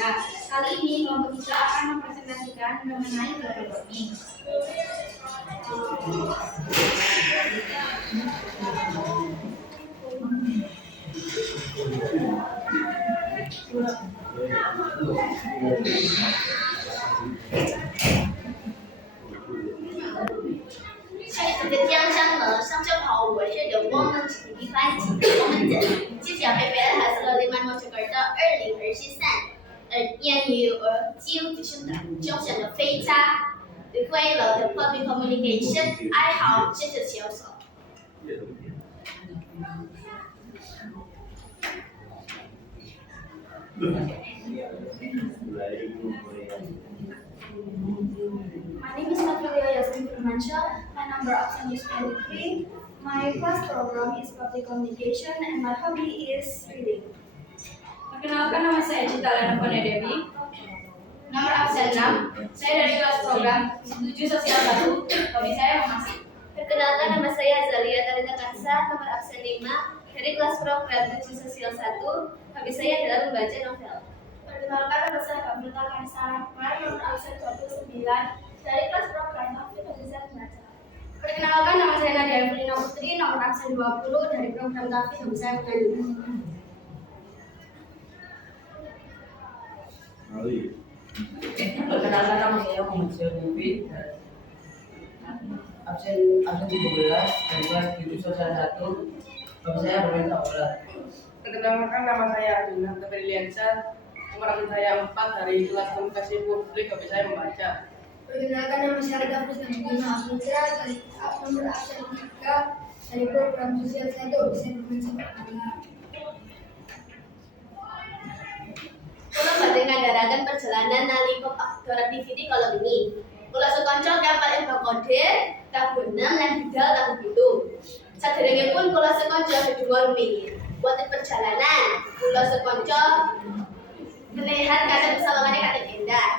Nah, kali ini kelompok kita akan mempresentasikan mengenai global warming. Public communication 爱好接着小手。My name is Natalia Yasmin Firmansyah. My number absent is 23. My class program is public communication and my hobby is reading. Perkenalkan, nama saya Cita Lena Fone Dewi. Nomor absen 6. Saya dari kelas program 7 Sosial 1. Hobi saya memasak. Perkenalkan, nama saya Azalia Talita Kansa. Nomor absen 5. Dari kelas program 7 Sosial 1. Hobi saya adalah membaca novel. Perkenalkan, nama saya Kamila Kansa. Nomor absen 29. Dari kelas program novel hobi saya membaca. Perkenalkan, nama saya Nadia Evelina Putri. Nomor absen 20. Dari program TAFI hobi saya menyanyi. Perkenalkan, nama saya Muhammad Syarifudin. Absen 13 dari kelas 7 Sosial 1. Hobi saya bermain bola. Perkenalkan, nama saya Adina Tebriliansa. Nomor absen saya 4 dari kelas komunikasi publik. Hobi saya membaca. Perkenalkan, nama saya David Nabila Putra dari nomor absen 3 dari program sosial 1 hobi saya bermain sepak bola. Kula badhe ngandharaken perjalanan nalika faktor aktiviti kala wingi. Kula sekanca dapat info kode tahun 6 lan bidal tahun 7. Saderengipun kula sekanca kedua rumiyin. Wonten perjalanan kula sekanca melihat kadang pesalangane kadang endah.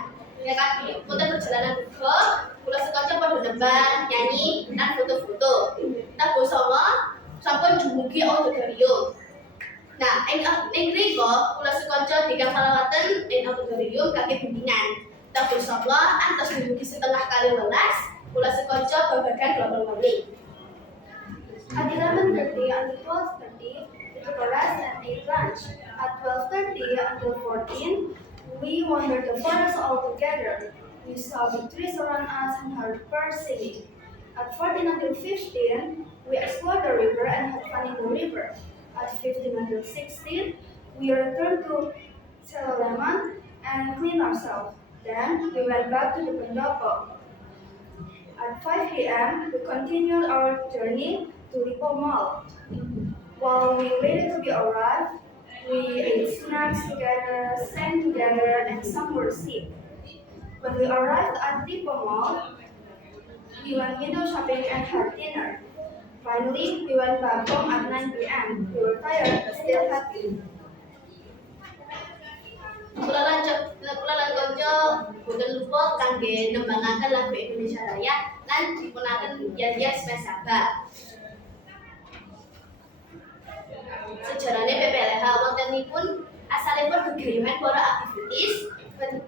Ya kan, wonten perjalanan uga kula sekanca padha nembang, nyanyi, lan foto-foto. Tahun 9 sampun dumugi auditorium. Nah, ing mriko kula sekanca tigang kalawaten ing auditorium kaki bimbingan. Tahun 9 antos dumugi setengah kali 11 kula sekanca babagan global warming. At 11:30 until 12:30, we took a rest and ate lunch. At 12:30 until 14, we wandered the forest all together. We saw big trees around us and heard birds singing. At 14 until 15, we explored the river and had fun in the river. At 15 until 16, we returned to Selaman and cleaned ourselves. Then we went back to the pendopo. At 5 p.m., we continued our journey to Lipo Mall. While we waited to be arrived, we ate snacks together, sang together, and some were asleep. When we arrived at Lipo Mall, we went window shopping and had dinner. Finally, we went back home at 9 p.m. We were tired but still happy. Kula lan kanca boten lupa kangge nembangaken lagu Indonesia Raya lan dipunaken hias-hias pesaba. Sejarahnya PPLH wontenipun asalipun gegayuhan para aktivis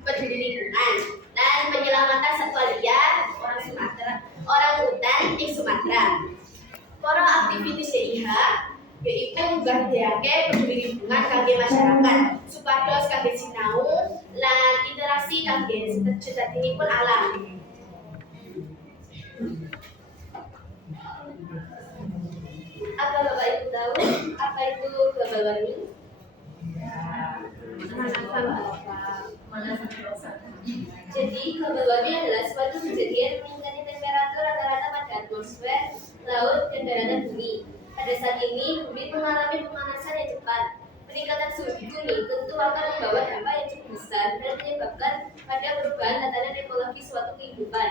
peduli lingkungan dan penyelamatan satwa liar orang hutan ing Sumatera. Para aktivis DIH yaitu nggadekake peduli lingkungan kangge masyarakat supados kangge sinau lan interaksi kangge sejatiipun alam. Apa Bapak Ibu tahu apa itu global warming? Jadi global warming adalah suatu kejadian meningkatnya temperatur rata-rata pada atmosfer, laut, dan daratan bumi. Pada saat ini, bumi mengalami pemanasan yang cepat. Peningkatan suhu bumi tentu akan membawa dampak yang cukup besar dan menyebabkan pada perubahan tatanan ekologi suatu kehidupan.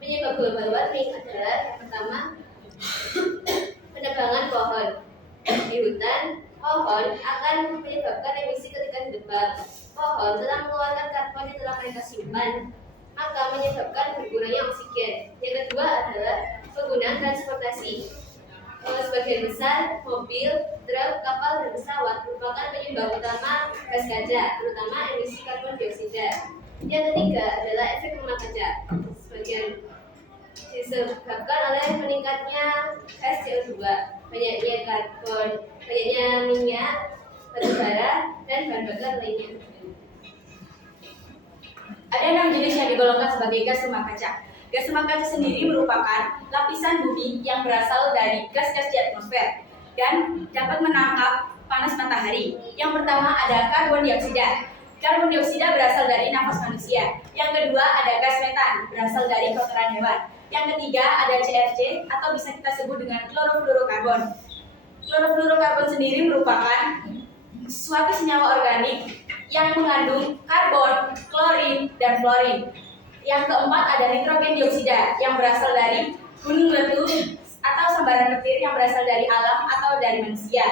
Penyebab global warming adalah yang pertama, penebangan pohon. Di hutan, pohon akan menyebabkan emisi ketika ditebang. Pohon telah mengeluarkan karbon yang telah mereka simpan, maka menyebabkan berkurangnya oksigen. Yang kedua adalah penggunaan transportasi. Sebagian besar mobil, truk, kapal, dan pesawat merupakan penyumbang utama gas kaca, terutama emisi karbon dioksida. Yang ketiga adalah efek rumah kaca, sebagian disebabkan oleh meningkatnya gas CO2, banyaknya karbon, banyaknya minyak, batu bara, dan bahan bakar lainnya. Ada 6 jenis yang digolongkan sebagai gas rumah kaca. Gas rumah kaca sendiri merupakan lapisan bumi yang berasal dari gas-gas di atmosfer dan dapat menangkap panas matahari. Yang pertama ada karbon dioksida. Karbon dioksida berasal dari nafas manusia. Yang kedua ada gas metan, berasal dari kotoran hewan. Yang ketiga ada CFC atau bisa kita sebut dengan klorofluorokarbon. Klorofluorokarbon sendiri merupakan suatu senyawa organik yang mengandung karbon, klorin, dan fluorin. Yang keempat ada nitrogen dioksida yang berasal dari gunung meletus atau sambaran petir yang berasal dari alam atau dari manusia.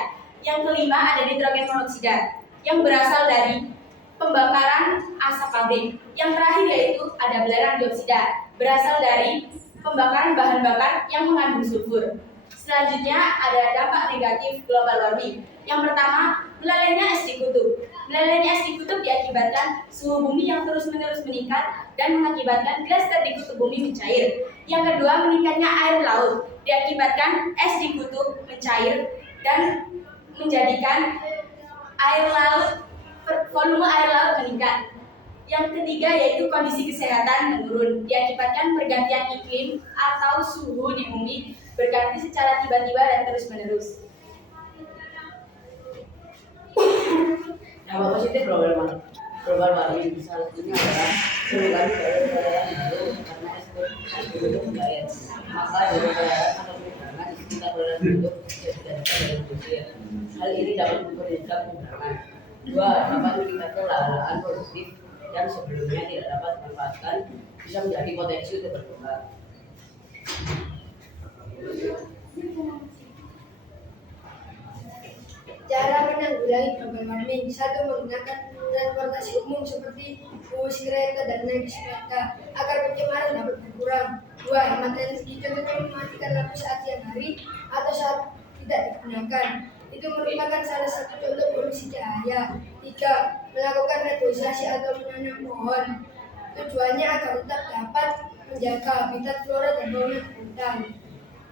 Yang kelima ada nitrogen monoksida yang berasal dari pembakaran asap pabrik. Yang terakhir yaitu ada belerang dioksida berasal dari pembakaran bahan bakar yang mengandung sulfur. Selanjutnya ada dampak negatif global warming. Yang pertama, melalainya es di kutub. Melalainya es di kutub diakibatkan suhu bumi yang terus-menerus meningkat dan mengakibatkan glaster di kutub bumi mencair. Yang kedua, meningkatnya air laut diakibatkan es di kutub mencair dan menjadikan volume air laut meningkat. Yang ketiga yaitu kondisi kesehatan menurun diakibatkan pergantian iklim atau suhu di bumi berganti secara tiba-tiba dan terus-menerus. Dampak positif global warming salah satunya adalah perubahan daerah baru karena es itu mencair. Maka dari daerah atau perubahan di sekitar daerah itu tidak dapat diusir. Hal ini dapat mempermudah pengembangan. Dua, dapat meningkatkan lahan produktif yang sebelumnya tidak dapat dimanfaatkan bisa menjadi potensi untuk berkembang. Cara menanggulangi global warming: 1. Menggunakan transportasi umum seperti bus, kereta, dan naik sepeda agar pencemaran dapat berkurang. 2. Hemat energi, contohnya mematikan lampu saat siang hari atau saat tidak digunakan. Itu merupakan salah satu contoh polusi cahaya. 3. Melakukan reforestasi atau menanam pohon. Tujuannya agar tetap dapat menjaga habitat flora dan fauna di hutan.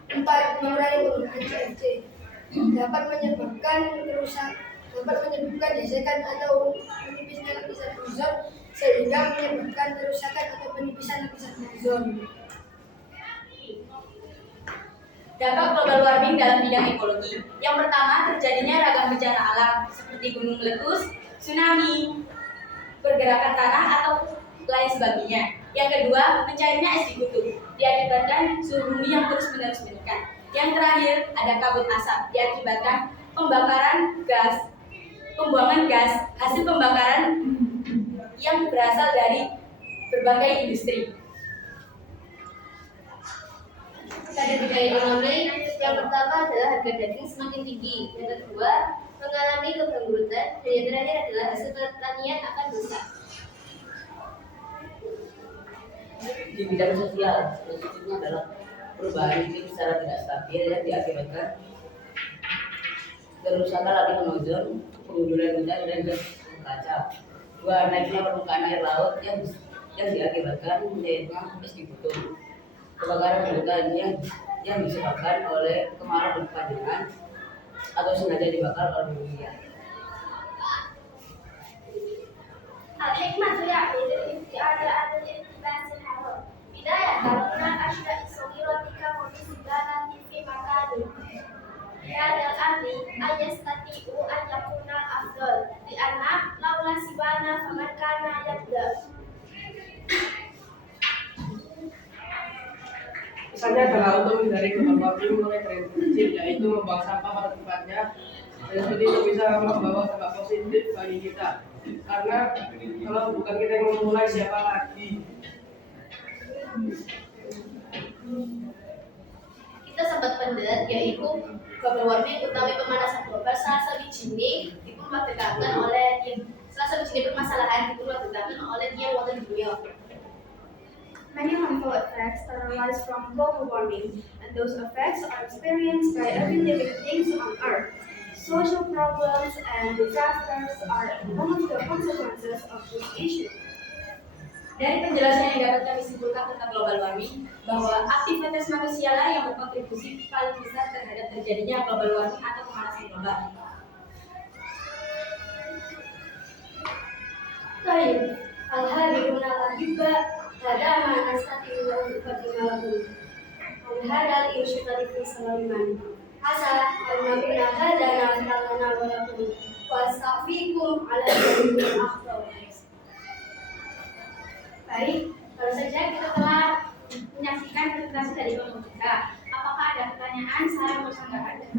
4. Mengurangi penggunaan CFC. Dapat menyebabkan gesekan atau penipisnya lapisan ozon sehingga menyebabkan kerusakan atau penipisan lapisan ozon. Dampak global warming dalam bidang ekologi. Yang pertama, terjadinya ragam bencana alam seperti gunung meletus, tsunami, pergerakan tanah atau lain sebagainya. Yang kedua, mencairnya es di kutub diakibatkan suhu bumi yang terus-menerus meningkat. Yang terakhir, ada kabut asap diakibatkan pembuangan gas hasil pembakaran yang berasal dari berbagai industri. Pada bidang ekonomi, yang pertama adalah harga daging semakin tinggi. Yang kedua, mengalami kebangkrutan. Dan yang terakhir adalah hasil pertanian akan rusak. Di bidang sosial, positifnya adalah perubahan iklim secara tidak stabil yang diakibatkan kerusakan lapisan ozon, pengunduran hutan dan gas kaca. 2. Naiknya permukaan air laut yang diakibatkan mencairnya es di kutub. Kebakaran hutan yang disebabkan oleh kemarau berkepanjangan atau sengaja dibakar oleh manusia. الحكمة يعني على الاقتباس الحرام. بداية من الأشياء الصغيرة ككون زبالة في مكان. هذا الأمر أن يستطيع أن يكون الأفضل لأن لولا زبالة فمن كان يبدأ. Misalnya adalah untuk menghindari global warming mulai dari yang kecil, yaitu membuang sampah pada tempatnya, dan seperti itu bisa membawa dampak positif bagi kita. Karena kalau bukan kita yang memulai, siapa lagi? Kita sempat pendet yaitu global warming utawi pemanasan global salah sawijining dipunwadekaken oleh salah sawijining permasalahan dipunwadekaken oleh tiyang wonten dunya. Many harmful effects arise from global warming, and those effects are experienced by every living thing on Earth. Social problems and disasters are one of the consequences of this issue. Dari penjelasan yang dapat kami simpulkan tentang global warming, bahwa aktivitas manusia lah yang berkontribusi paling besar terhadap terjadinya global warming atau pemanasan global. طيب الحاضرون الأحباء هذا ما نستطيع أن نقدم لكم عن هذا الإنشطة في سليمان عسى أن نكون هذا نافعا لنا ولكم وأستعفيكم على جميع الأخطاء. Baik, baru saja kita telah menyaksikan presentasi dari kelompok kita. Apakah ada pertanyaan, saran, atau tanggapan dari